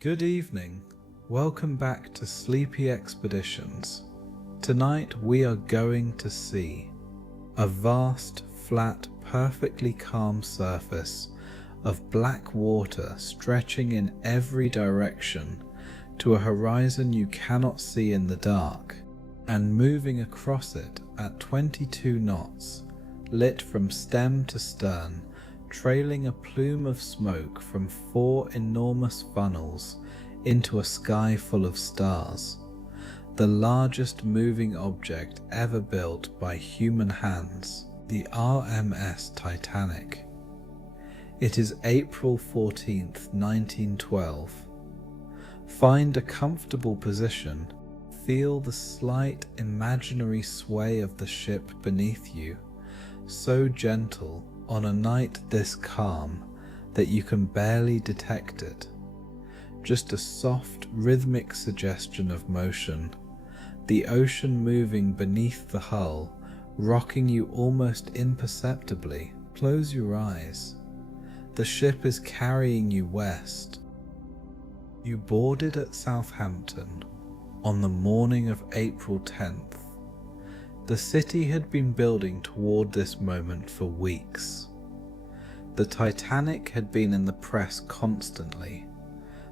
Good evening. Welcome back to Sleepy Expeditions. Tonight we are going to sea, a vast, flat, perfectly calm surface of black water stretching in every direction to a horizon you cannot see in the dark, and moving across it at 22 knots, lit from stem to stern, trailing a plume of smoke from 4 enormous funnels into a sky full of stars, the largest moving object ever built by human hands, the RMS Titanic. It is April 14th, 1912. Find a comfortable position, feel the slight imaginary sway of the ship beneath you, so gentle on a night this calm that you can barely detect it. Just a soft, rhythmic suggestion of motion, the ocean moving beneath the hull, rocking you almost imperceptibly. Close your eyes. The ship is carrying you west. You boarded at Southampton on the morning of April 10th. The city had been building toward this moment for weeks. The Titanic had been in the press constantly.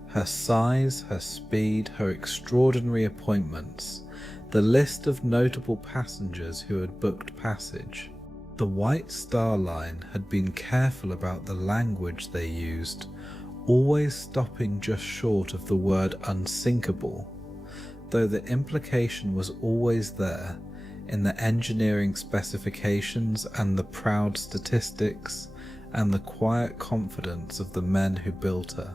Her size, her speed, her extraordinary appointments, the list of notable passengers who had booked passage. The White Star Line had been careful about the language they used, always stopping just short of the word unsinkable, though the implication was always there in the engineering specifications and the proud statistics and the quiet confidence of the men who built her.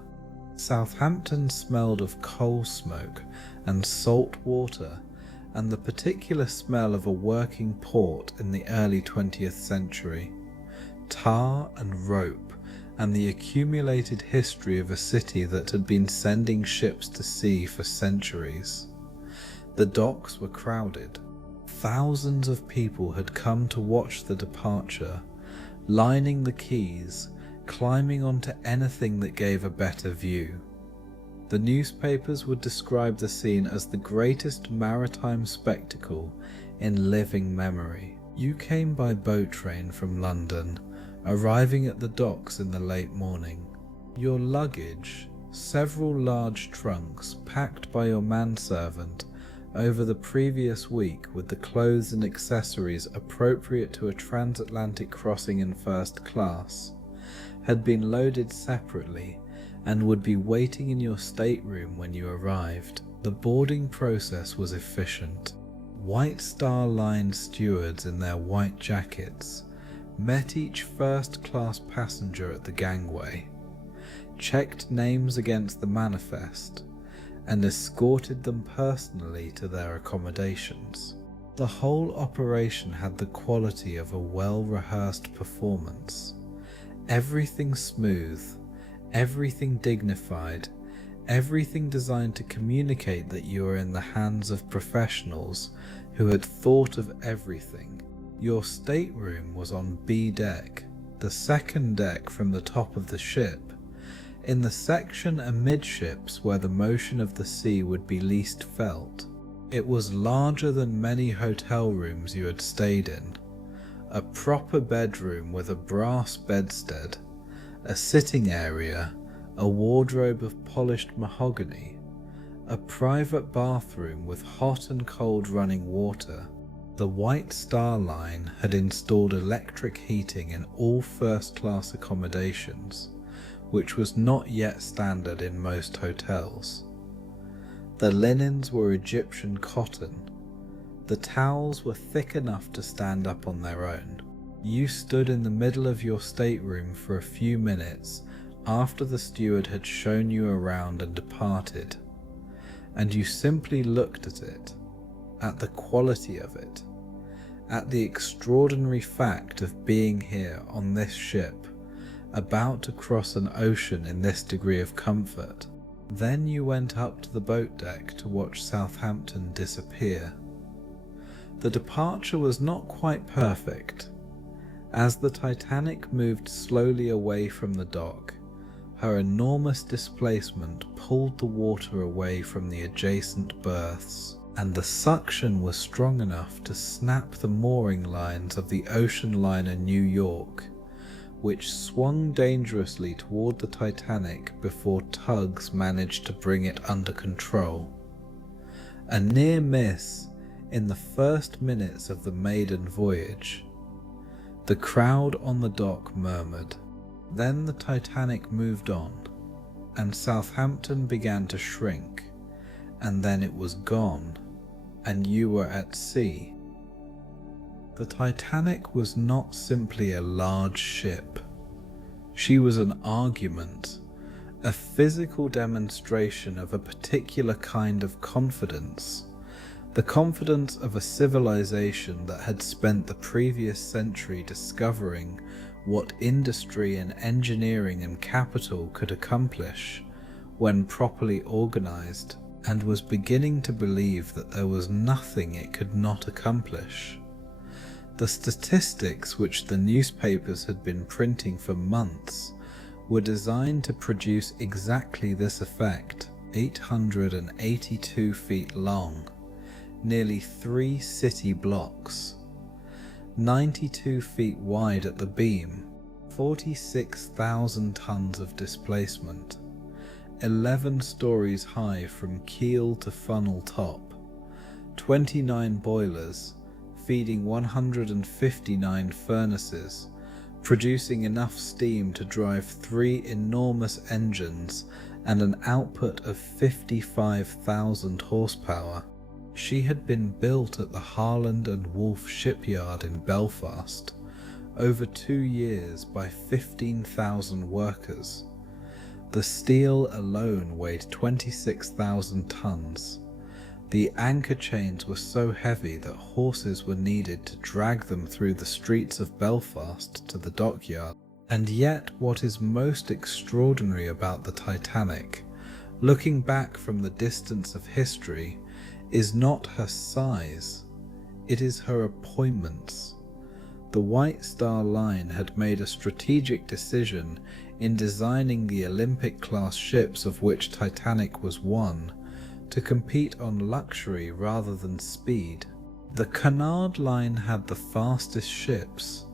Southampton smelled of coal smoke and salt water and the particular smell of a working port in the early 20th century, tar and rope, and the accumulated history of a city that had been sending ships to sea for centuries. The docks were crowded. Thousands of people had come to watch the departure, lining the quays, climbing onto anything that gave a better view. The newspapers would describe the scene as the greatest maritime spectacle in living memory. You came by boat train from London, arriving at the docks in the late morning. Your luggage, several large trunks packed by your manservant over the previous week with the clothes and accessories appropriate to a transatlantic crossing in first class, had been loaded separately and would be waiting in your stateroom when you arrived. The boarding process was efficient. White Star Line stewards in their white jackets met each first-class passenger at the gangway, checked names against the manifest, and escorted them personally to their accommodations. The whole operation had the quality of a well-rehearsed performance. Everything smooth, everything dignified, everything designed to communicate that you are in the hands of professionals who had thought of everything. Your stateroom was on B deck, the second deck from the top of the ship, in the section amidships where the motion of the sea would be least felt. It was larger than many hotel rooms you had stayed in. A proper bedroom with a brass bedstead, a sitting area, a wardrobe of polished mahogany, a private bathroom with hot and cold running water. The White Star Line had installed electric heating in all first-class accommodations, which was not yet standard in most hotels. The linens were Egyptian cotton. The towels were thick enough to stand up on their own. You stood in the middle of your stateroom for a few minutes after the steward had shown you around and departed, and you simply looked at it, at the quality of it, at the extraordinary fact of being here on this ship, about to cross an ocean in this degree of comfort. Then you went up to the boat deck to watch Southampton disappear. The departure was not quite perfect. As the Titanic moved slowly away from the dock, Her enormous displacement pulled the water away from the adjacent berths, and the suction was strong enough to snap the mooring lines of the ocean liner New York, which swung dangerously toward the Titanic before tugs managed to bring it under control. A near miss in the first minutes of the maiden voyage. The crowd on the dock murmured. Then the Titanic moved on, and Southampton began to shrink, and then it was gone, and you were at sea. The Titanic was not simply a large ship. She was an argument, a physical demonstration of a particular kind of confidence, the confidence of a civilization that had spent the previous century discovering what industry and engineering and capital could accomplish when properly organized, and was beginning to believe that there was nothing it could not accomplish. The statistics which the newspapers had been printing for months were designed to produce exactly this effect: 882 feet long, nearly 3 city blocks, 92 feet wide at the beam, 46,000 tons of displacement, 11 stories high from keel to funnel top, 29 boilers feeding 159 furnaces, producing enough steam to drive 3 enormous engines and an output of 55,000 horsepower. She had been built at the Harland and Wolff shipyard in Belfast over 2 years by 15,000 workers. The steel alone weighed 26,000 tons. The anchor chains were so heavy that horses were needed to drag them through the streets of Belfast to the dockyard. And yet what is most extraordinary about the Titanic, looking back from the distance of history, is not her size, it is her appointments. The White Star Line had made a strategic decision in designing the Olympic-class ships, of which Titanic was one, to compete on luxury rather than speed. The Cunard Line had the fastest ships,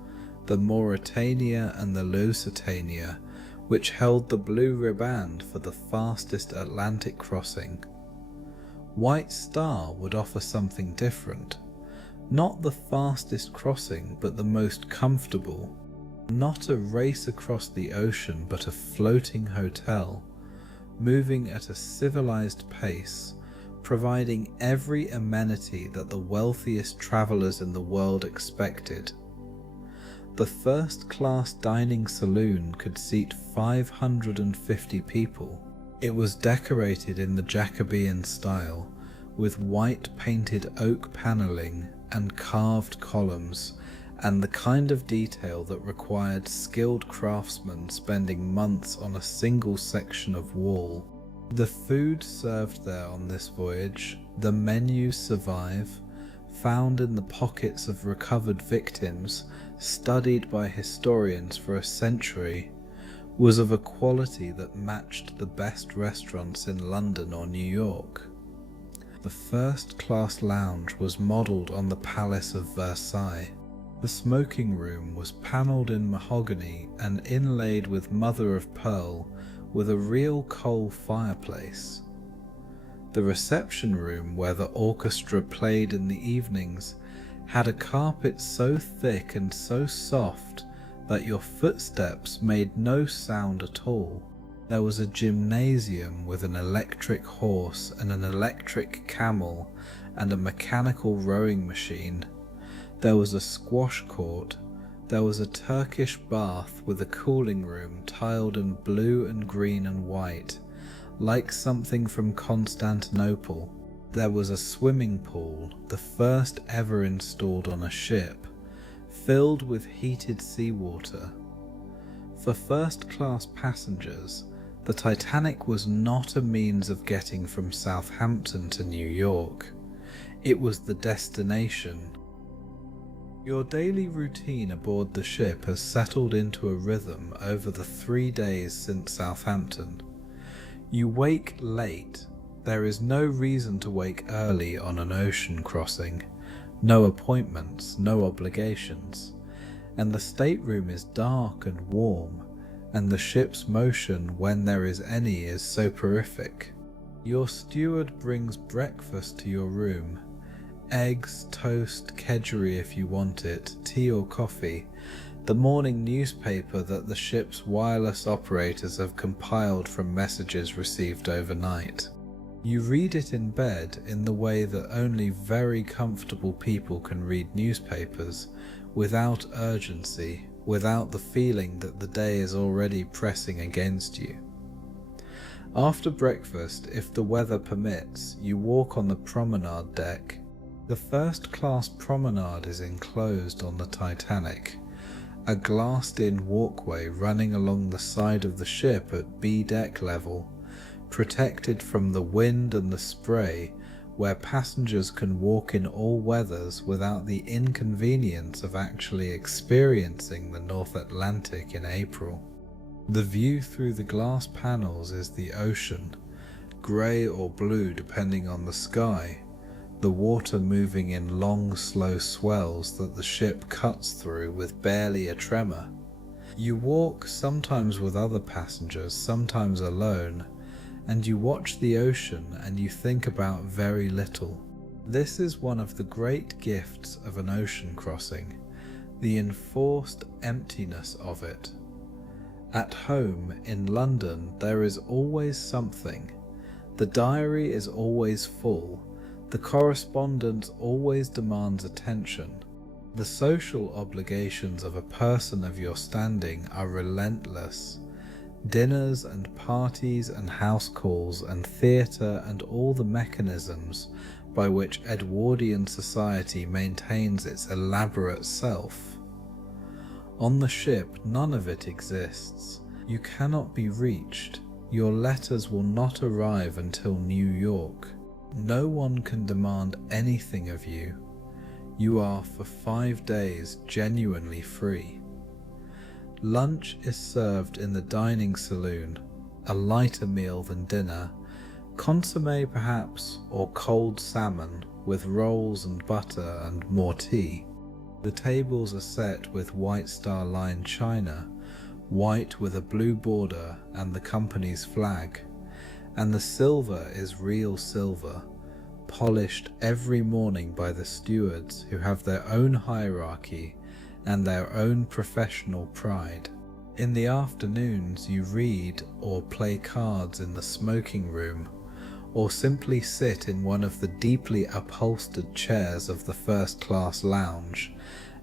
the Mauretania and the Lusitania, which held the blue riband for the fastest Atlantic crossing. White Star would offer something different. Not the fastest crossing, but the most comfortable. Not a race across the ocean, but a floating hotel, moving at a civilized pace, providing every amenity that the wealthiest travelers in the world expected. The first-class dining saloon could seat 550 people. It was decorated in the Jacobean style, with white painted oak paneling and carved columns, and the kind of detail that required skilled craftsmen spending months on a single section of wall. The food served there on this voyage, the menus survive, found in the pockets of recovered victims, studied by historians for a century, was of a quality that matched the best restaurants in London or New York. The first-class lounge was modelled on the Palace of Versailles. The smoking room was panelled in mahogany and inlaid with mother-of-pearl, with a real coal fireplace. The reception room, where the orchestra played in the evenings, had a carpet so thick and so soft that your footsteps made no sound at all. There was a gymnasium with an electric horse and an electric camel and a mechanical rowing machine. There was a squash court. There was a Turkish bath with a cooling room tiled in blue and green and white, like something from Constantinople. There was a swimming pool, the first ever installed on a ship, filled with heated seawater. For first-class passengers, the Titanic was not a means of getting from Southampton to New York. It was the destination. Your daily routine aboard the ship has settled into a rhythm over the 3 days since Southampton. You wake late. There is no reason to wake early on an ocean crossing. No appointments, no obligations. And the stateroom is dark and warm, and the ship's motion, when there is any, is soporific. Your steward brings breakfast to your room. Eggs, toast, kedgeree if you want it, tea or coffee, the morning newspaper that the ship's wireless operators have compiled from messages received overnight. You read it in bed in the way that only very comfortable people can read newspapers, without urgency, without the feeling that the day is already pressing against you. After breakfast, if the weather permits, you walk on the promenade deck. The first-class promenade is enclosed on the Titanic, a glassed-in walkway running along the side of the ship at B-deck level, protected from the wind and the spray, where passengers can walk in all weathers without the inconvenience of actually experiencing the North Atlantic in April. The view through the glass panels is the ocean, grey or blue depending on the sky, the water moving in long, slow swells that the ship cuts through with barely a tremor. You walk, sometimes with other passengers, sometimes alone, and you watch the ocean and you think about very little. This is one of the great gifts of an ocean crossing, the enforced emptiness of it. At home, in London, there is always something. The diary is always full. The correspondence always demands attention. The social obligations of a person of your standing are relentless. Dinners and parties and house calls and theatre and all the mechanisms by which Edwardian society maintains its elaborate self. On the ship, none of it exists. You cannot be reached. Your letters will not arrive until New York. No one can demand anything of you. You are for 5 days genuinely free. Lunch is served in the dining saloon, a lighter meal than dinner, consommé perhaps, or cold salmon with rolls and butter and more tea. The tables are set with White Star Line china, white with a blue border and the company's flag, and the silver is real silver, polished every morning by the stewards who have their own hierarchy and their own professional pride. In the afternoons you read or play cards in the smoking room, or simply sit in one of the deeply upholstered chairs of the first-class lounge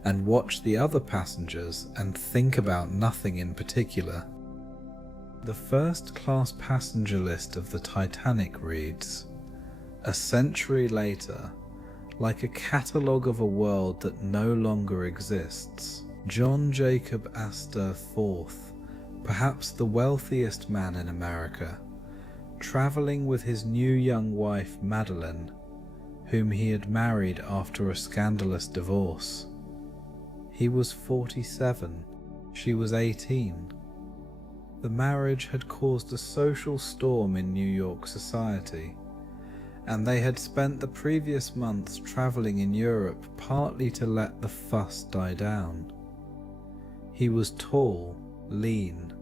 and watch the other passengers and think about nothing in particular. The first-class passenger list of the Titanic reads, "A century later, like a catalogue of a world that no longer exists, John Jacob Astor IV, perhaps the wealthiest man in America, travelling with his new young wife Madeline, whom he had married after a scandalous divorce. He was 47, she was 18. The marriage had caused a social storm in New York society, and they had spent the previous months travelling in Europe partly to let the fuss die down. He was tall, lean,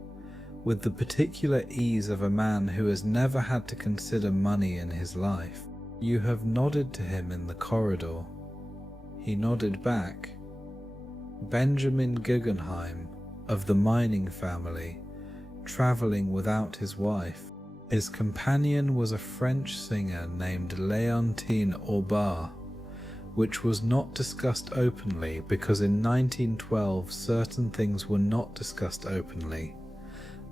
with the particular ease of a man who has never had to consider money in his life. You have nodded to him in the corridor. He nodded back. Benjamin Guggenheim, of the mining family, travelling without his wife. His companion was a French singer named Léontine Aubar, which was not discussed openly because in 1912 certain things were not discussed openly,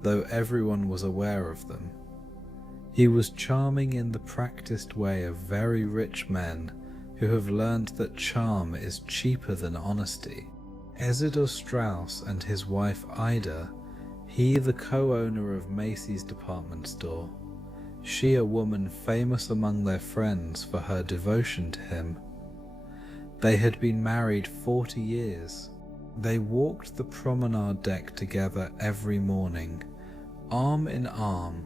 though everyone was aware of them. He was charming in the practiced way of very rich men who have learned that charm is cheaper than honesty. Isidor Strauss and his wife Ida, he the co-owner of Macy's department store, she a woman famous among their friends for her devotion to him. They had been married 40 years. They walked the promenade deck together every morning, arm in arm,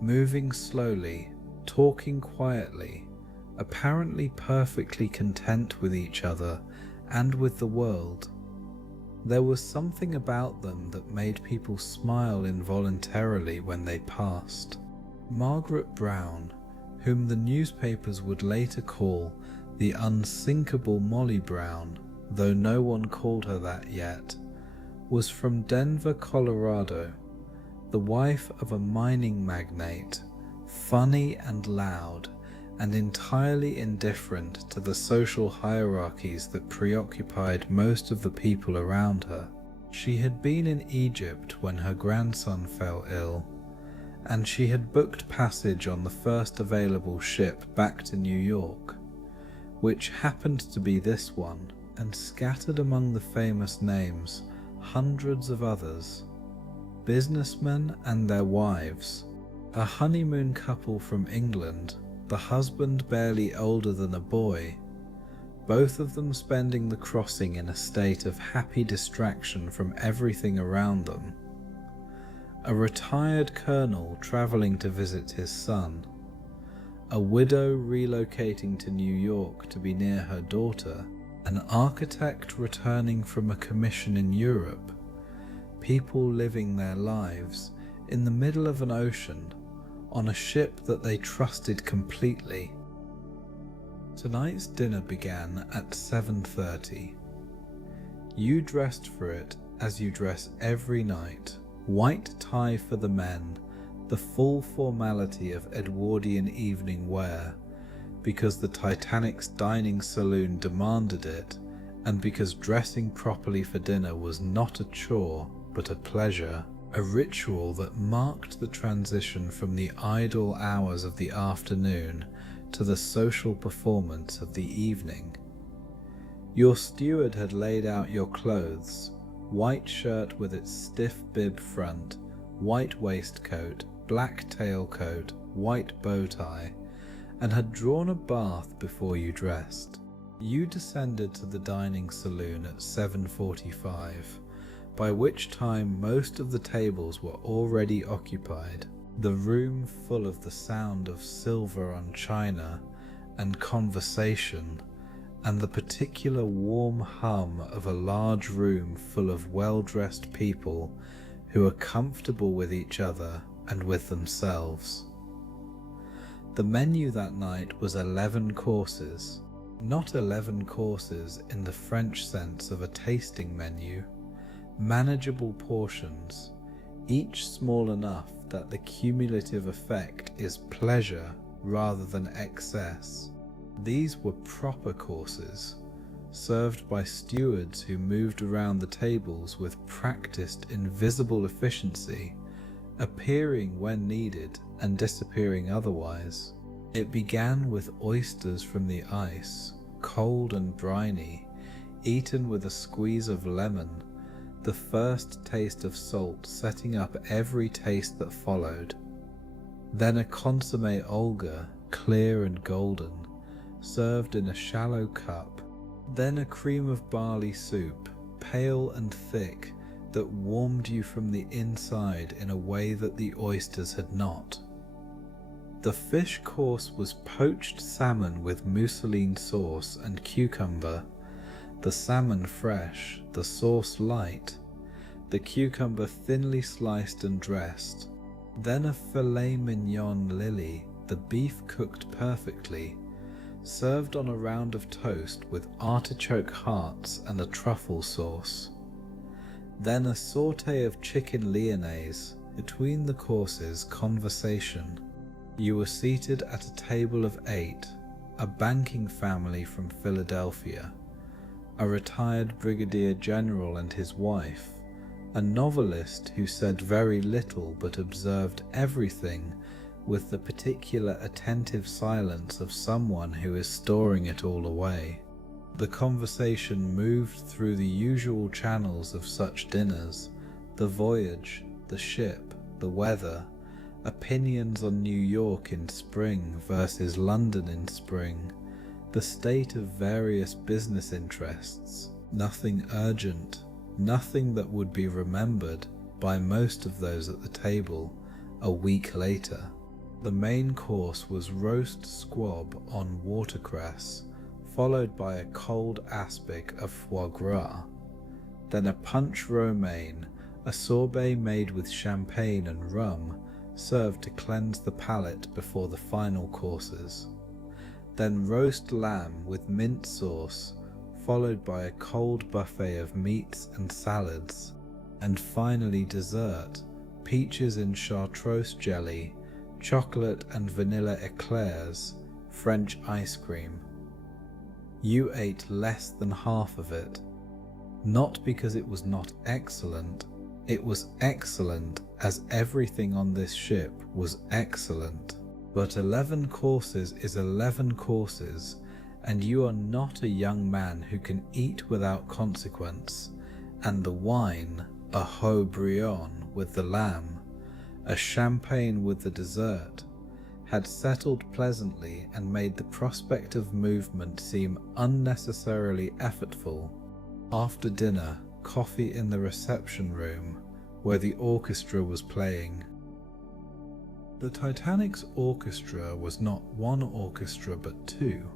moving slowly, talking quietly, apparently perfectly content with each other and with the world. There was something about them that made people smile involuntarily when they passed. Margaret Brown, whom the newspapers would later call the unsinkable Molly Brown, though no one called her that yet, was from Denver, Colorado, the wife of a mining magnate, funny and loud, and entirely indifferent to the social hierarchies that preoccupied most of the people around her. She had been in Egypt when her grandson fell ill, and she had booked passage on the first available ship back to New York, which happened to be this one, and scattered among the famous names hundreds of others, businessmen and their wives, a honeymoon couple from England, the husband barely older than a boy, both of them spending the crossing in a state of happy distraction from everything around them, a retired colonel travelling to visit his son, a widow relocating to New York to be near her daughter, an architect returning from a commission in Europe, people living their lives in the middle of an ocean on a ship that they trusted completely. Tonight's dinner began at 7:30. You dressed for it as you dress every night, white tie for the men, the full formality of Edwardian evening wear, because the Titanic's dining saloon demanded it, and because dressing properly for dinner was not a chore but a pleasure, a ritual that marked the transition from the idle hours of the afternoon to the social performance of the evening. Your steward had laid out your clothes, white shirt with its stiff bib front, white waistcoat, black tailcoat, white bow tie, and had drawn a bath before you dressed. You descended to the dining saloon at 7:45, by which time most of the tables were already occupied, the room full of the sound of silver on china and conversation, and the particular warm hum of a large room full of well-dressed people who are comfortable with each other and with themselves. The menu that night was 11 courses, not 11 courses in the French sense of a tasting menu, manageable portions, each small enough that the cumulative effect is pleasure rather than excess. These were proper courses, served by stewards who moved around the tables with practiced invisible efficiency, appearing when needed and disappearing otherwise. It began with oysters from the ice, cold and briny, eaten with a squeeze of lemon, the first taste of salt setting up every taste that followed. Then a consommé Olga, clear and golden, served in a shallow cup. Then a cream of barley soup, pale and thick, that warmed you from the inside in a way that the oysters had not. The fish course was poached salmon with mousseline sauce and cucumber, the salmon fresh, the sauce light, the cucumber thinly sliced and dressed. Then a filet mignon lily, the beef cooked perfectly, served on a round of toast with artichoke hearts and a truffle sauce. Then a sauté of chicken lyonnaise. Between the courses, conversation. You were seated at a table of 8, a banking family from Philadelphia, a retired brigadier general and his wife, a novelist who said very little but observed everything with the particular attentive silence of someone who is storing it all away. The conversation moved through the usual channels of such dinners: the voyage, the ship, the weather, opinions on New York in spring versus London in spring, the the state of various business interests, nothing urgent, nothing that would be remembered by most of those at the table a week later. The main course was roast squab on watercress, followed by a cold aspic of foie gras, then a punch romaine, a sorbet made with champagne and rum, served to cleanse the palate before the final courses, then roast lamb with mint sauce, followed by a cold buffet of meats and salads, and finally dessert, peaches in chartreuse jelly, chocolate and vanilla eclairs, French ice cream. You ate less than half of it, not because it was not excellent. It was excellent, as everything on this ship was excellent. But 11 courses is 11 courses, and you are not a young man who can eat without consequence, and the wine, a haut-brion with the lamb, a champagne with the dessert, had settled pleasantly and made the prospect of movement seem unnecessarily effortful. After dinner, coffee in the reception room, where the orchestra was playing. The Titanic's orchestra was not one orchestra but two.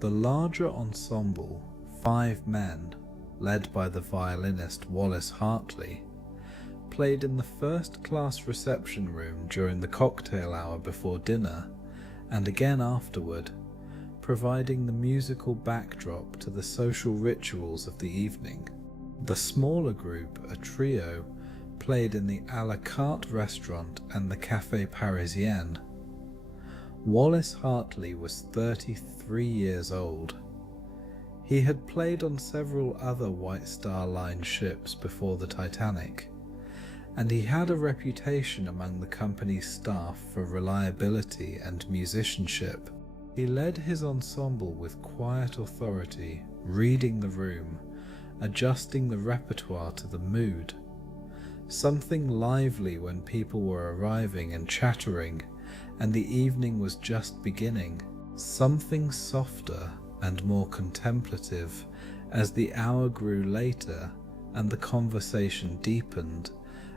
The larger ensemble, 5 men, led by the violinist Wallace Hartley, played in the first-class reception room during the cocktail hour before dinner, and again afterward, providing the musical backdrop to the social rituals of the evening. The smaller group, a trio, played in the à la carte restaurant and the Café Parisien. Wallace Hartley was 33 years old. He had played on several other White Star Line ships before the Titanic, and he had a reputation among the company's staff for reliability and musicianship. He led his ensemble with quiet authority, reading the room, adjusting the repertoire to the mood. Something lively when people were arriving and chattering, and the evening was just beginning. Something softer and more contemplative as the hour grew later and the conversation deepened,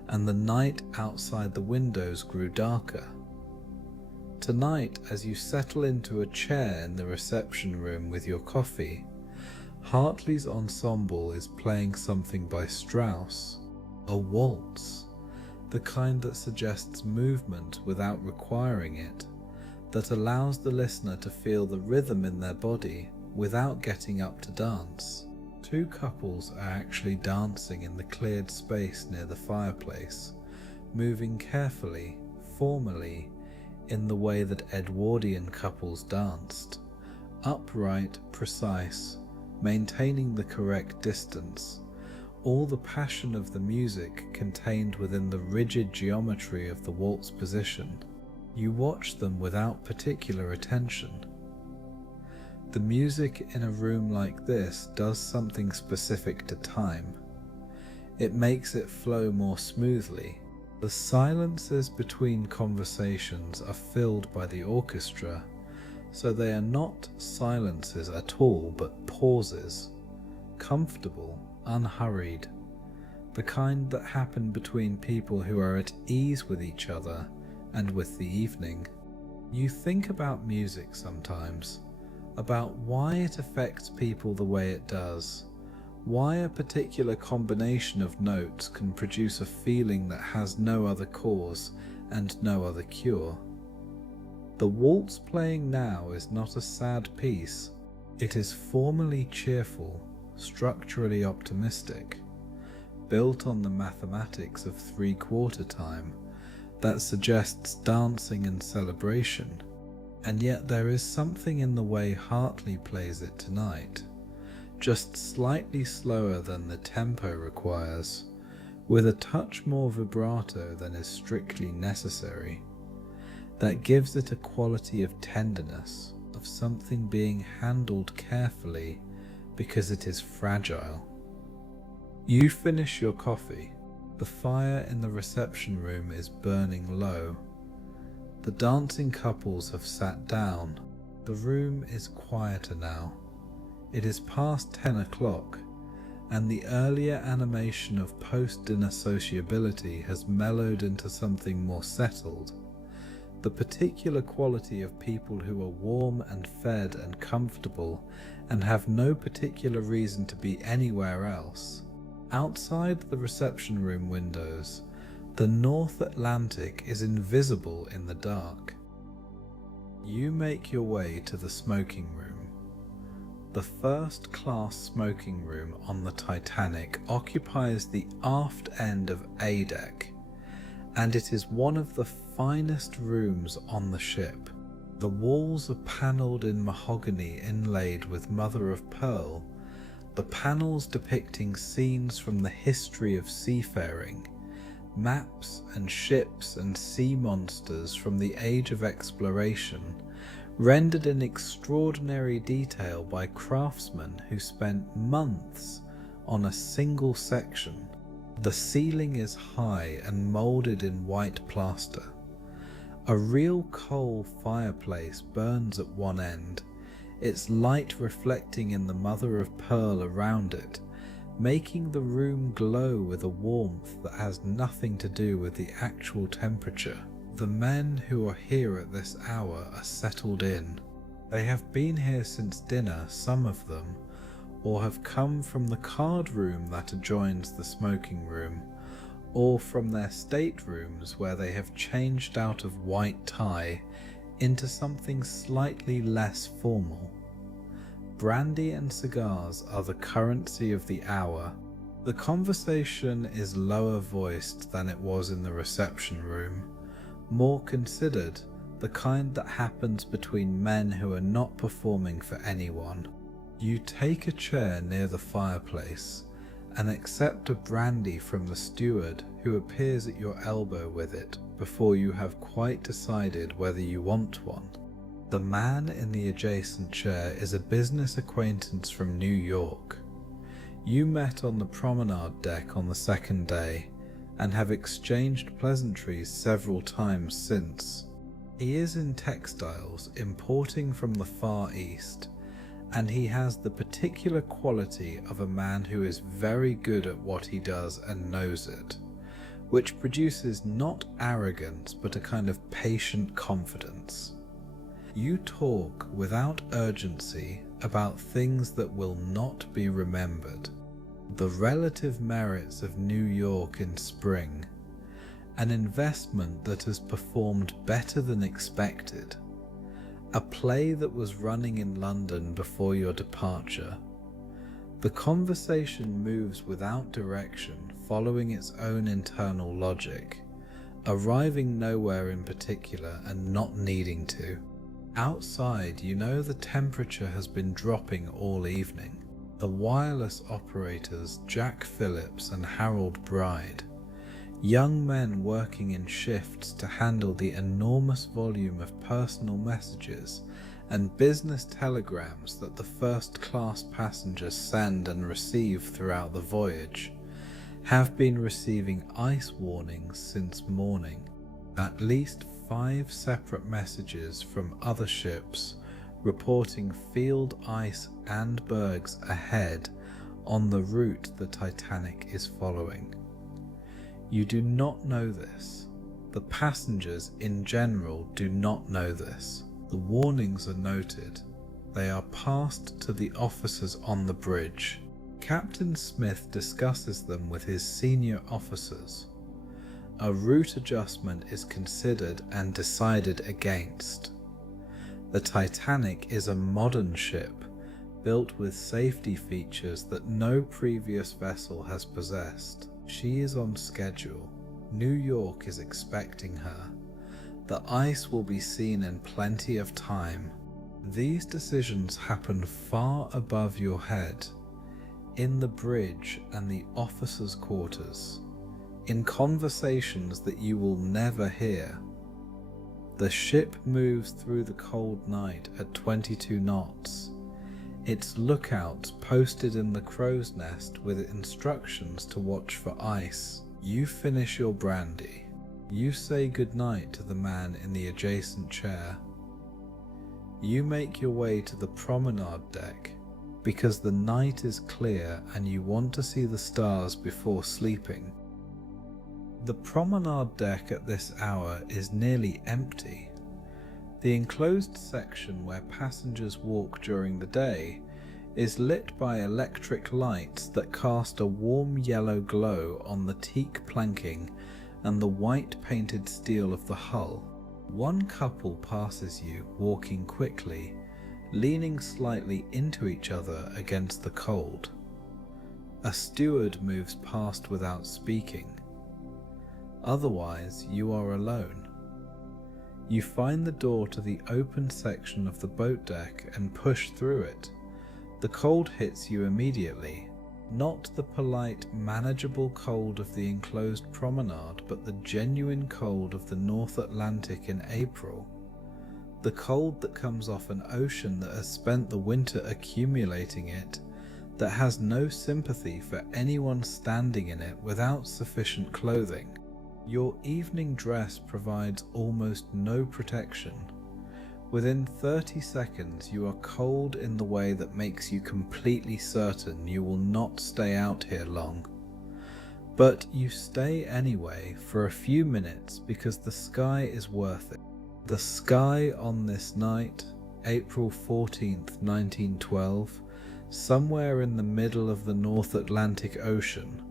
and the night outside the windows grew darker. Tonight, as you settle into a chair in the reception room with your coffee, Hartley's ensemble is playing something by Strauss, a waltz, the kind that suggests movement without requiring it, that allows the listener to feel the rhythm in their body without getting up to dance. 2 couples are actually dancing in the cleared space near the fireplace, moving carefully, formally, in the way that Edwardian couples danced, upright, precise, maintaining the correct distance, all the passion of the music contained within the rigid geometry of the waltz position. You watch them without particular attention. The music in a room like this does something specific to time. It makes it flow more smoothly. The silences between conversations are filled by the orchestra, so they are not silences at all but pauses, comfortable, unhurried, the kind that happen between people who are at ease with each other and with the evening. You think about music sometimes, about why it affects people the way it does, why a particular combination of notes can produce a feeling that has no other cause and no other cure. The waltz playing now is not a sad piece. It is formally cheerful, structurally optimistic, built on the mathematics of 3/4 time that suggests dancing and celebration, and yet there is something in the way Hartley plays it tonight, just slightly slower than the tempo requires, with a touch more vibrato than is strictly necessary, that gives it a quality of tenderness, of something being handled carefully because it is fragile. You finish your coffee. The fire in the reception room is burning low. The dancing couples have sat down. The room is quieter now. It is past 10 o'clock, and the earlier animation of post-dinner sociability has mellowed into something more settled. The particular quality of people who are warm and fed and comfortable and have no particular reason to be anywhere else. Outside the reception room windows, the North Atlantic is invisible in the dark. You make your way to the smoking room. The first-class smoking room on the Titanic occupies the aft end of A deck, and it is one of the finest rooms on the ship. The walls are panelled in mahogany inlaid with mother of pearl, the panels depicting scenes from the history of seafaring, maps and ships and sea monsters from the age of exploration, rendered in extraordinary detail by craftsmen who spent months on a single section. The ceiling is high and moulded in white plaster. A real coal fireplace burns at one end, its light reflecting in the mother of pearl around it, making the room glow with a warmth that has nothing to do with the actual temperature. The men who are here at this hour are settled in. They have been here since dinner, some of them, or have come from the card room that adjoins the smoking room, or from their staterooms where they have changed out of white tie into something slightly less formal. Brandy and cigars are the currency of the hour. The conversation is lower voiced than it was in the reception room, more considered, the kind that happens between men who are not performing for anyone. You take a chair near the fireplace and accept a brandy from the steward who appears at your elbow with it before you have quite decided whether you want one. The man in the adjacent chair is a business acquaintance from New York. You met on the Promenade deck on the second day and have exchanged pleasantries several times since. He is in textiles, importing from the Far East, and he has the particular quality of a man who is very good at what he does and knows it, which produces not arrogance but a kind of patient confidence. You talk without urgency about things that will not be remembered. The relative merits of New York in spring, an investment that has performed better than expected, a play that was running in London before your departure. The conversation moves without direction, following its own internal logic, arriving nowhere in particular and not needing to. Outside, you know the temperature has been dropping all evening. The wireless operators Jack Phillips and Harold Bride, young men working in shifts to handle the enormous volume of personal messages and business telegrams that the first-class passengers send and receive throughout the voyage, have been receiving ice warnings since morning. At least 5 separate messages from other ships reporting field ice and bergs ahead on the route the Titanic is following. You do not know this. The passengers in general do not know this. The warnings are noted. They are passed to the officers on the bridge. Captain Smith discusses them with his senior officers. A route adjustment is considered and decided against. The Titanic is a modern ship, built with safety features that no previous vessel has possessed. She is on schedule. New York is expecting her. The ice will be seen in plenty of time. These decisions happen far above your head, in the bridge and the officers' quarters, in conversations that you will never hear. The ship moves through the cold night at 22 knots. Its lookouts posted in the crow's nest with instructions to watch for ice. You finish your brandy. You say goodnight to the man in the adjacent chair. You make your way to the promenade deck because the night is clear and you want to see the stars before sleeping. The promenade deck at this hour is nearly empty. The enclosed section where passengers walk during the day is lit by electric lights that cast a warm yellow glow on the teak planking and the white painted steel of the hull. One couple passes you walking quickly, leaning slightly into each other against the cold. A steward moves past without speaking. Otherwise, you are alone. You find the door to the open section of the boat deck and push through it. The cold hits you immediately. Not the polite, manageable cold of the enclosed promenade, but the genuine cold of the North Atlantic in April. The cold that comes off an ocean that has spent the winter accumulating it, that has no sympathy for anyone standing in it without sufficient clothing. Your evening dress provides almost no protection. Within 30 seconds you are cold in the way that makes you completely certain you will not stay out here long. But you stay anyway for a few minutes because the sky is worth it. The sky on this night, April 14th, 1912, somewhere in the middle of the North Atlantic Ocean,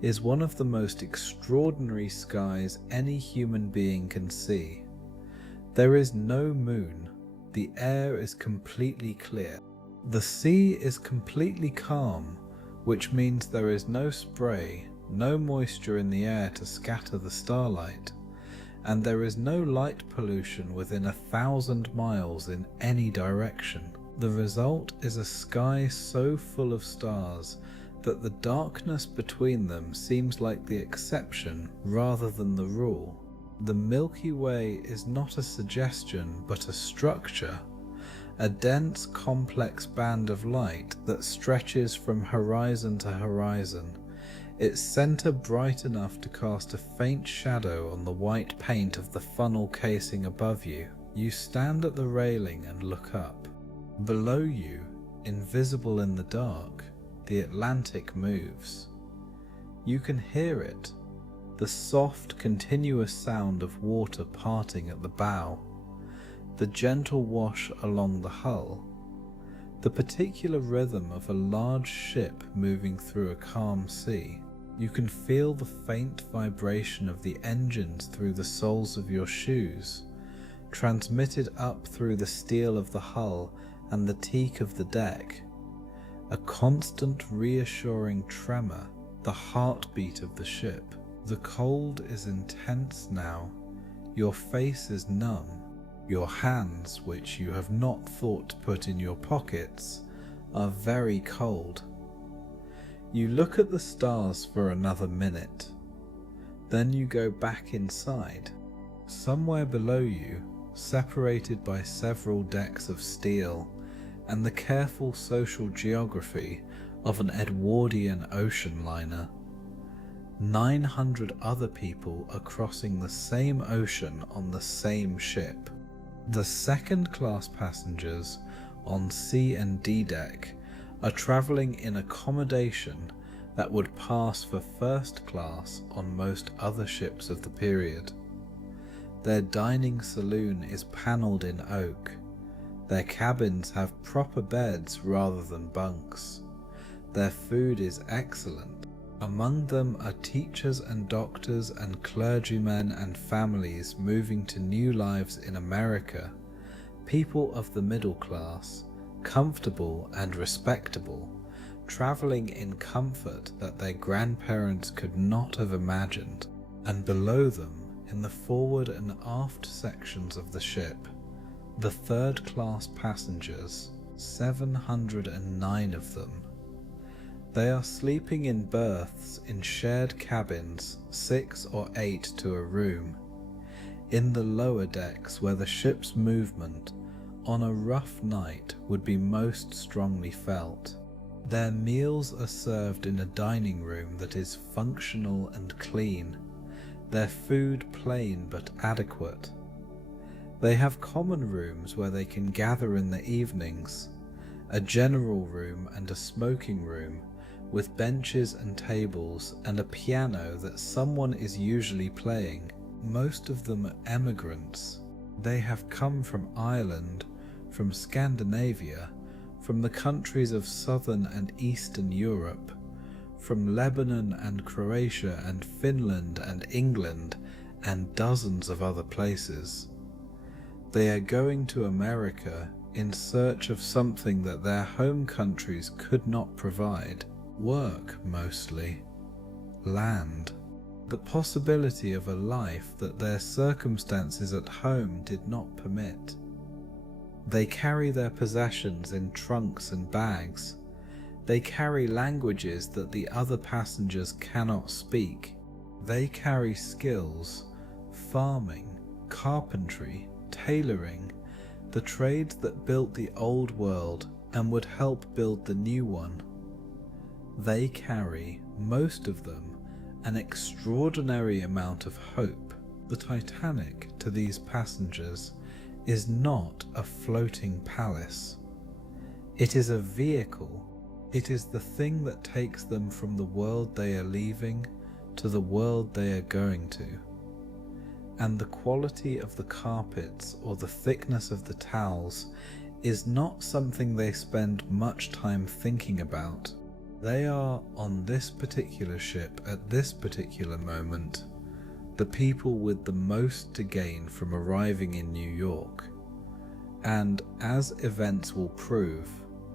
is one of the most extraordinary skies any human being can see. There is no moon. The air is completely clear. The sea is completely calm, which means there is no spray, no moisture in the air to scatter the starlight, and there is no light pollution within 1,000 miles in any direction. The result is a sky so full of stars that the darkness between them seems like the exception rather than the rule. The Milky Way is not a suggestion but a structure, a dense, complex band of light that stretches from horizon to horizon, its center bright enough to cast a faint shadow on the white paint of the funnel casing above you. You stand at the railing and look up. Below you, invisible in the dark, the Atlantic moves. You can hear it, the soft, continuous sound of water parting at the bow, the gentle wash along the hull, the particular rhythm of a large ship moving through a calm sea. You can feel the faint vibration of the engines through the soles of your shoes, transmitted up through the steel of the hull and the teak of the deck. A constant reassuring tremor, the heartbeat of the ship. The cold is intense now. Your face is numb. Your hands, which you have not thought to put in your pockets, are very cold. You look at the stars for another minute. Then you go back inside. Somewhere below you, separated by several decks of steel and the careful social geography of an Edwardian ocean liner, 900 other people are crossing the same ocean on the same ship. The second-class passengers on C and D deck are travelling in accommodation that would pass for first class on most other ships of the period. Their dining saloon is panelled in oak. Their cabins have proper beds rather than bunks. Their food is excellent. Among them are teachers and doctors and clergymen and families moving to new lives in America, people of the middle class, comfortable and respectable, travelling in comfort that their grandparents could not have imagined. And below them, in the forward and aft sections of the ship, the third-class passengers, 709 of them. They are sleeping in berths in shared cabins, 6 or 8 to a room, in the lower decks where the ship's movement on a rough night would be most strongly felt. Their meals are served in a dining room that is functional and clean, their food plain but adequate. They have common rooms where they can gather in the evenings, a general room and a smoking room with benches and tables and a piano that someone is usually playing. Most of them are emigrants. They have come from Ireland, from Scandinavia, from the countries of southern and eastern Europe, from Lebanon and Croatia and Finland and England and dozens of other places. They are going to America in search of something that their home countries could not provide. Work, mostly. Land. The possibility of a life that their circumstances at home did not permit. They carry their possessions in trunks and bags. They carry languages that the other passengers cannot speak. They carry skills, farming, carpentry, tailoring, the trades that built the old world and would help build the new one. They carry, most of them, an extraordinary amount of hope. The Titanic, to these passengers, is not a floating palace. It is a vehicle. It is the thing that takes them from the world they are leaving to the world they are going to. And the quality of the carpets or the thickness of the towels is not something they spend much time thinking about. They are, on this particular ship at this particular moment, the people with the most to gain from arriving in New York, and, as events will prove,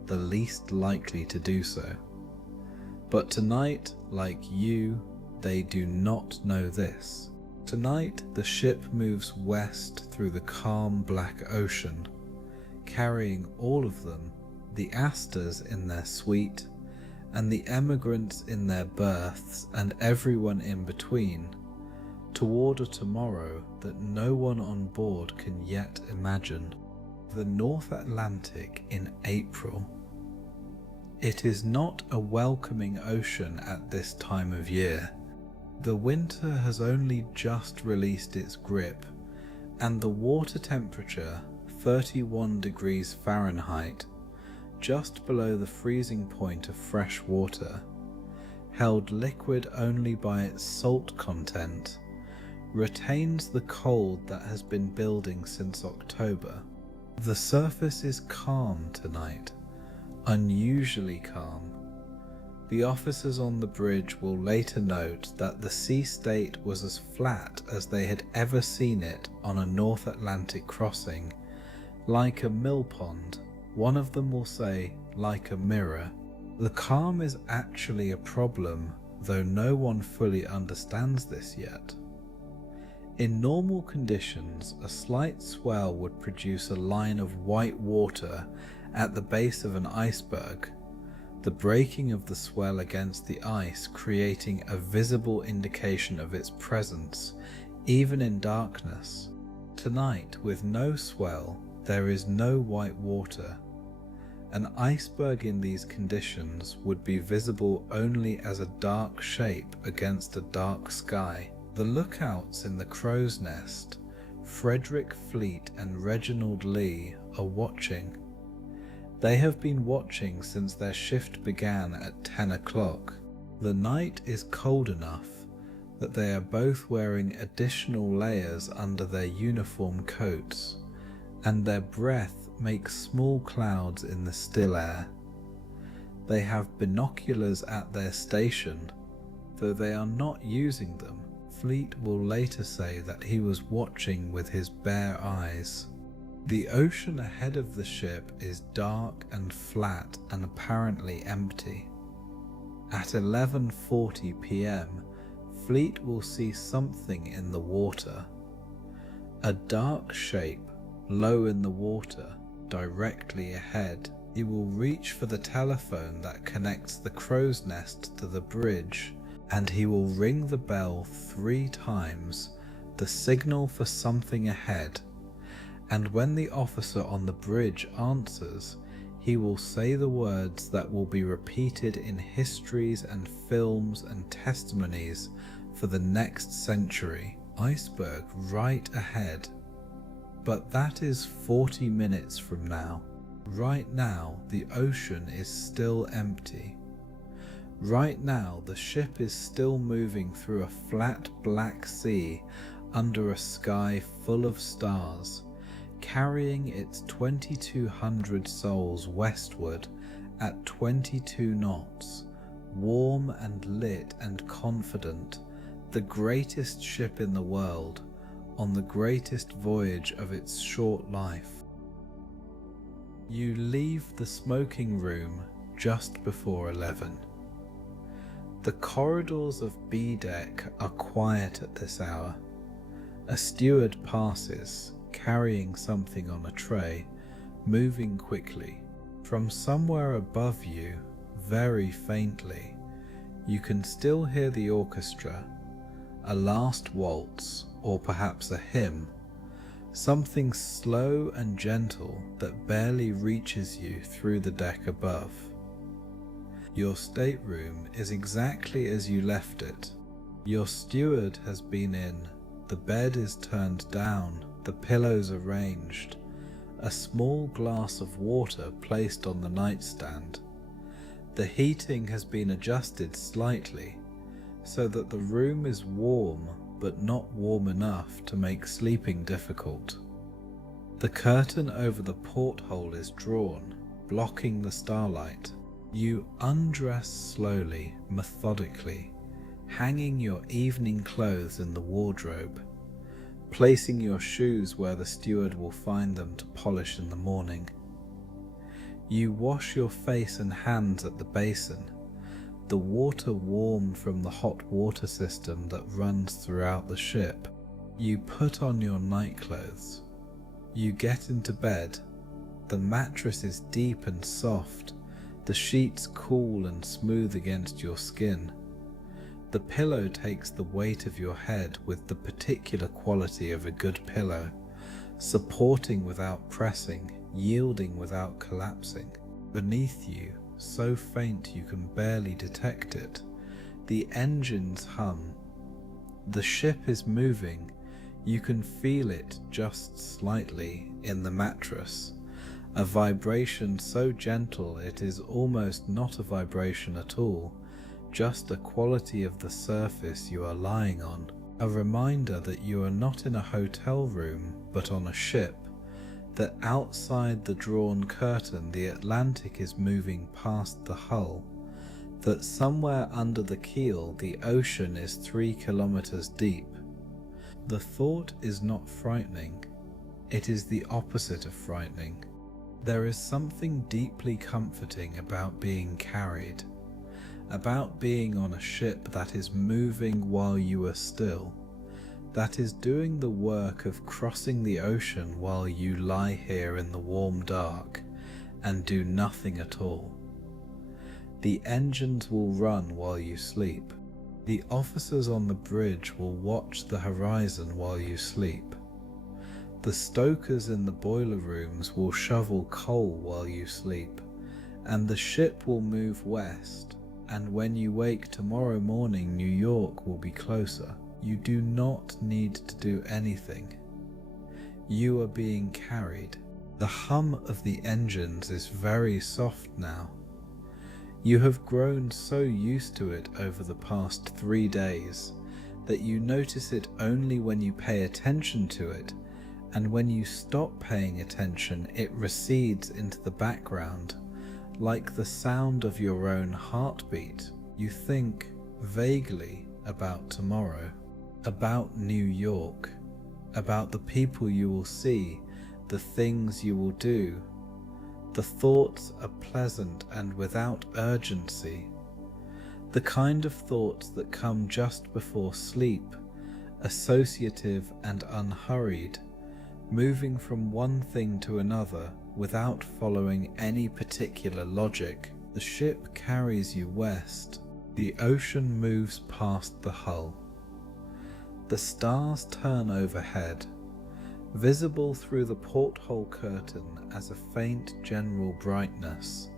the least likely to do so. But tonight, like you, they do not know this. Tonight, the ship moves west through the calm black ocean, carrying all of them, the Astors in their suite, and the emigrants in their berths, and everyone in between, toward a tomorrow that no one on board can yet imagine. The North Atlantic in April. It is not a welcoming ocean at this time of year. The winter has only just released its grip, and the water temperature, 31 degrees Fahrenheit, just below the freezing point of fresh water, held liquid only by its salt content, retains the cold that has been building since October. The surface is calm tonight, unusually calm. The officers on the bridge will later note that the sea state was as flat as they had ever seen it on a North Atlantic crossing, like a mill pond. One of them will say, like a mirror. The calm is actually a problem, though no one fully understands this yet. In normal conditions, a slight swell would produce a line of white water at the base of an iceberg, the breaking of the swell against the ice creating a visible indication of its presence, even in darkness. Tonight, with no swell, there is no white water. An iceberg in these conditions would be visible only as a dark shape against a dark sky. The lookouts in the Crow's Nest, Frederick Fleet and Reginald Lee, are watching. They have been watching since their shift began at 10 o'clock. The night is cold enough that they are both wearing additional layers under their uniform coats, and their breath makes small clouds in the still air. They have binoculars at their station, though they are not using them. Fleet will later say that he was watching with his bare eyes. The ocean ahead of the ship is dark and flat and apparently empty. At 11:40 p.m, Fleet will see something in the water. A dark shape, low in the water, directly ahead. He will reach for the telephone that connects the Crow's Nest to the bridge, and he will ring the bell 3 times, the signal for something ahead. And when the officer on the bridge answers, he will say the words that will be repeated in histories and films and testimonies for the next century. Iceberg right ahead. But that is 40 minutes from now. Right now, the ocean is still empty. Right now, the ship is still moving through a flat black sea under a sky full of stars, carrying its 2,200 souls westward at 22 knots, warm and lit and confident, the greatest ship in the world, on the greatest voyage of its short life. You leave the smoking room just before 11. The corridors of B deck are quiet at this hour. A steward passes, carrying something on a tray, moving quickly. From somewhere above you, very faintly, you can still hear the orchestra, a last waltz, or perhaps a hymn, something slow and gentle that barely reaches you through the deck above. Your stateroom is exactly as you left it. Your steward has been in, the bed is turned down, the pillows arranged, a small glass of water placed on the nightstand. The heating has been adjusted slightly, so that the room is warm but not warm enough to make sleeping difficult. The curtain over the porthole is drawn, blocking the starlight. You undress slowly, methodically, hanging your evening clothes in the wardrobe, placing your shoes where the steward will find them to polish in the morning. You wash your face and hands at the basin, the water warm from the hot water system that runs throughout the ship. You put on your nightclothes. You get into bed. The mattress is deep and soft, the sheets cool and smooth against your skin. The pillow takes the weight of your head with the particular quality of a good pillow, supporting without pressing, yielding without collapsing. Beneath you, so faint you can barely detect it, the engines hum. The ship is moving. You can feel it just slightly in the mattress, a vibration so gentle it is almost not a vibration at all, just a quality of the surface you are lying on, a reminder that you are not in a hotel room but on a ship, that outside the drawn curtain the Atlantic is moving past the hull, that somewhere under the keel the ocean is 3 kilometers deep. The thought is not frightening, it is the opposite of frightening. There is something deeply comforting about being carried, about being on a ship that is moving while you are still, that is doing the work of crossing the ocean while you lie here in the warm dark and do nothing at all. The engines will run while you sleep. The officers on the bridge will watch the horizon while you sleep. The stokers in the boiler rooms will shovel coal while you sleep, and the ship will move west, and when you wake tomorrow morning New York will be closer. You do not need to do anything. You are being carried. The hum of the engines is very soft now. You have grown so used to it over the past 3 days that you notice it only when you pay attention to it, and when you stop paying attention it recedes into the background, like the sound of your own heartbeat. You think vaguely about tomorrow, about New York, about the people you will see, the things you will do. The thoughts are pleasant and without urgency, the kind of thoughts that come just before sleep, associative and unhurried, moving from one thing to another without following any particular logic. The ship carries you west. The ocean moves past the hull. The stars turn overhead, visible through the porthole curtain as a faint general brightness,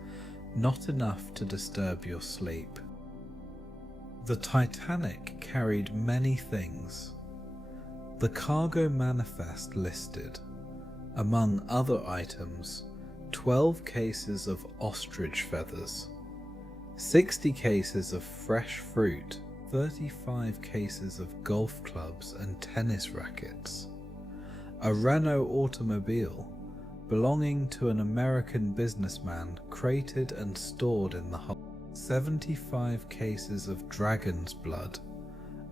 not enough to disturb your sleep. The Titanic carried many things. The cargo manifest listed Among other items, 12 cases of ostrich feathers, 60 cases of fresh fruit, 35 cases of golf clubs and tennis rackets, a Renault automobile belonging to an American businessman crated and stored in the hull, 75 cases of dragon's blood,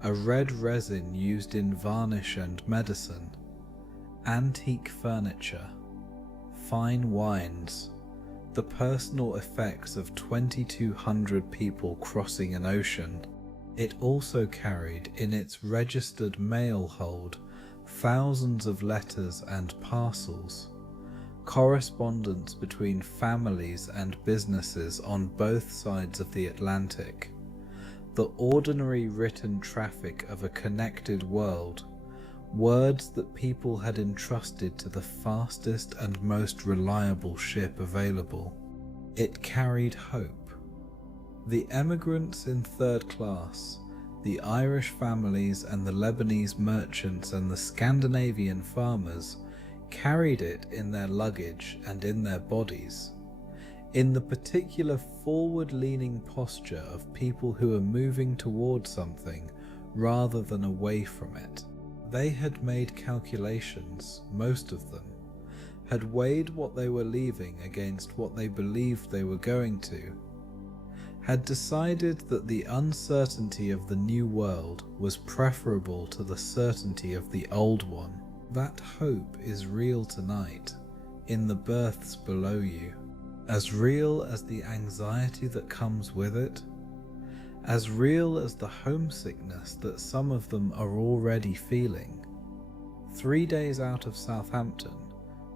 a red resin used in varnish and medicine, antique furniture, fine wines, the personal effects of 2,200 people crossing an ocean. It also carried in its registered mail hold thousands of letters and parcels, correspondence between families and businesses on both sides of the Atlantic, the ordinary written traffic of a connected world, words that people had entrusted to the fastest and most reliable ship available. It carried hope. The emigrants in third class, the Irish families and the Lebanese merchants and the Scandinavian farmers carried it in their luggage and in their bodies, in the particular forward-leaning posture of people who are moving toward something rather than away from it. They had made calculations, most of them, had weighed what they were leaving against what they believed they were going to, had decided that the uncertainty of the new world was preferable to the certainty of the old one. That hope is real tonight, in the berths below you, as real as the anxiety that comes with it, as real as the homesickness that some of them are already feeling. 3 days out of Southampton,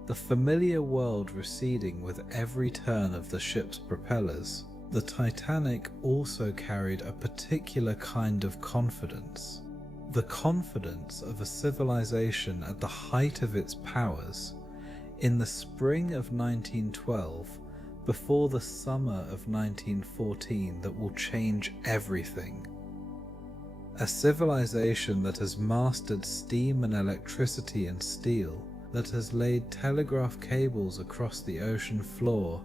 the familiar world receding with every turn of the ship's propellers, the Titanic also carried a particular kind of confidence. The confidence of a civilization at the height of its powers, in the spring of 1912, before the summer of 1914 that will change everything. A civilization that has mastered steam and electricity and steel, that has laid telegraph cables across the ocean floor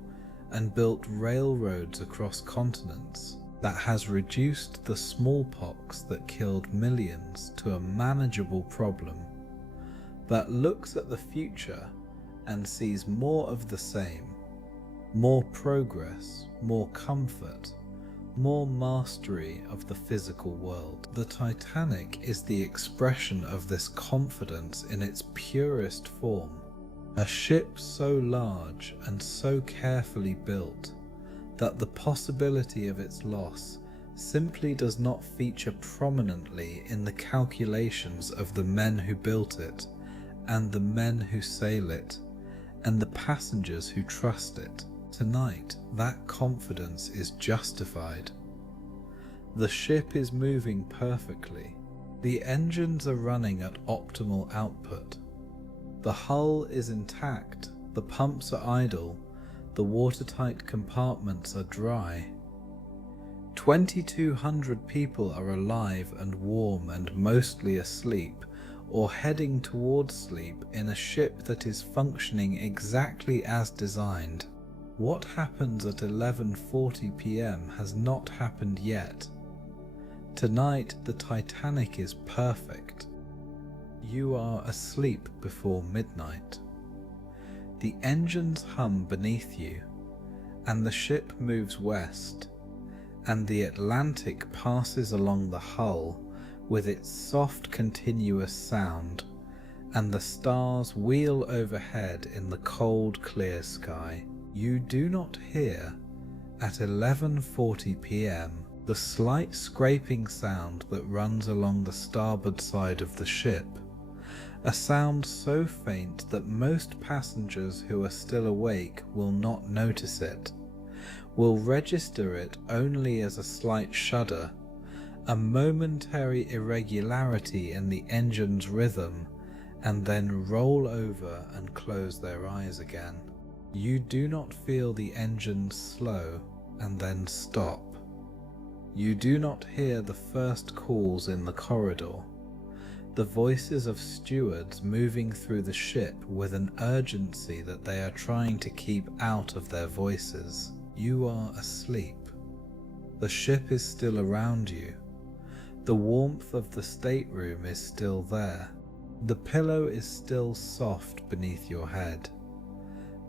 and built railroads across continents, that has reduced the smallpox that killed millions to a manageable problem, that looks at the future and sees more of the same, more progress, more comfort, more mastery of the physical world. The Titanic is the expression of this confidence in its purest form. A ship so large and so carefully built that the possibility of its loss simply does not feature prominently in the calculations of the men who built it, and the men who sail it, and the passengers who trust it. Tonight, that confidence is justified. The ship is moving perfectly. The engines are running at optimal output. The hull is intact, the pumps are idle, the watertight compartments are dry. 2,200 people are alive and warm and mostly asleep, or heading towards sleep in a ship that is functioning exactly as designed. What happens at 11:40 p.m. has not happened yet. Tonight the Titanic is perfect. You are asleep before midnight. The engines hum beneath you, and the ship moves west, and the Atlantic passes along the hull with its soft continuous sound, and the stars wheel overhead in the cold clear sky. You do not hear, at 11:40 p.m, the slight scraping sound that runs along the starboard side of the ship, a sound so faint that most passengers who are still awake will not notice it, will register it only as a slight shudder, a momentary irregularity in the engine's rhythm, and then roll over and close their eyes again. You do not feel the engine slow and then stop. You do not hear the first calls in the corridor. the voices of stewards moving through the ship with an urgency that they are trying to keep out of their voices. You are asleep. The ship is still around you. The warmth of the stateroom is still there. The pillow is still soft beneath your head.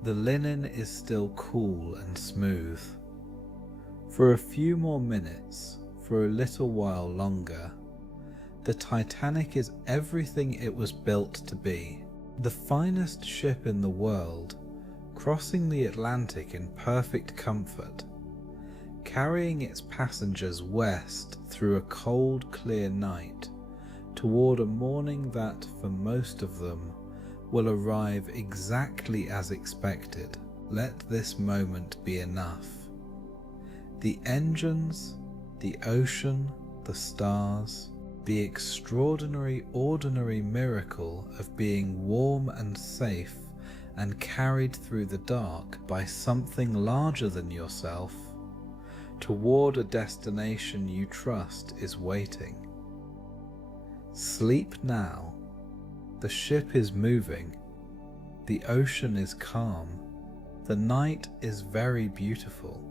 The linen is still cool and smooth. For a few more minutes, for a little while longer, the Titanic is everything it was built to be. The finest ship in the world, crossing the Atlantic in perfect comfort, carrying its passengers west through a cold, clear night, toward a morning that, for most of them, will arrive exactly as expected. Let this moment be enough. The engines, the ocean, the stars, the extraordinary, ordinary miracle of being warm and safe and carried through the dark by something larger than yourself, toward a destination you trust is waiting. Sleep now. The ship is moving. The ocean is calm. The night is very beautiful.